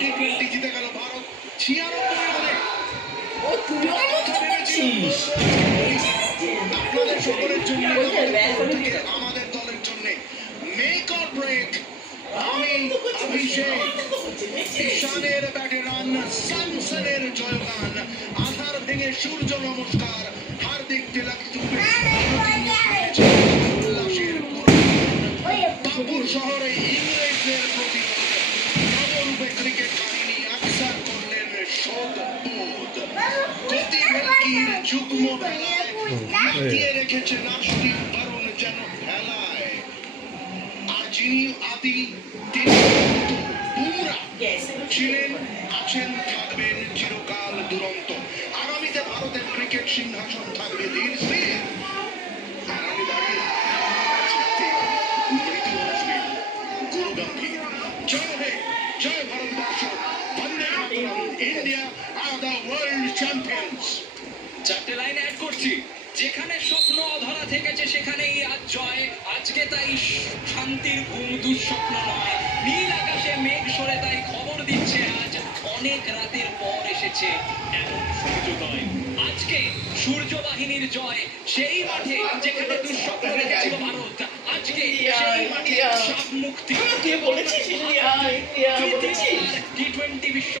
T20 জিতে গেল ভারত 96 রানে। ও তুই কথা ভেবেছিস আপনাদের সকলের জন্য, আমাদের দলের জন্য মেক অর ব্রেক। আমি অভিষেক, ঈশানের ব্যাটে রান, স্যামসনের জয়গান, আধার ভেঙে সূর্য নমস্কার, হার্দিক তিলক উল্লাসের বাপুর শহরে ইংরেজদের প্রতিরোধ, নবরূপে ক্রিকেট বাহিনী আকসার করলেন শোধবোধ, গতি ভেলকির যুগ্ম বেলায় মাতিয়ে রেখেছে রাষ্ট্রীয় তরুণ যেন খেলায়। আর যিনি আদি তিনি বুমরা ছিলেন, আছেন, থাকবেন চিরকাল দুরন্ত। আগামীতে ভারতের ক্রিকেট সিংহাসন থাকবে ধীর স্থির। আর আমি দাঁড়িয়ে মৃত্যু আসবে গুরু গম্ভীর। জয় হে, জয় ভারতবর্ষ, বন্দে মাতরম, India are the world champions. চারটে লাইন অ্যাড করছি। যেখানে স্বপ্ন অধরা থেকেছে সেখানেই আজ জয়। আজকে তাই শান্তির ঘুম দুঃস্বপ্ন নয়, নীল আকাশে মেঘ সরে তাই খবর দিচ্ছে আজ অনেক রাতের পর এসেছে এমন সূর্যোদয়। আজকে সূর্য বাহিনীর জয়, সেই মাঠে যেখানে দুঃস্বপ্ন রেখেছিল ভারত, আজকে সেই মাঠে সাপ মুক্তি। বলেছিস টি20 বিশ্ব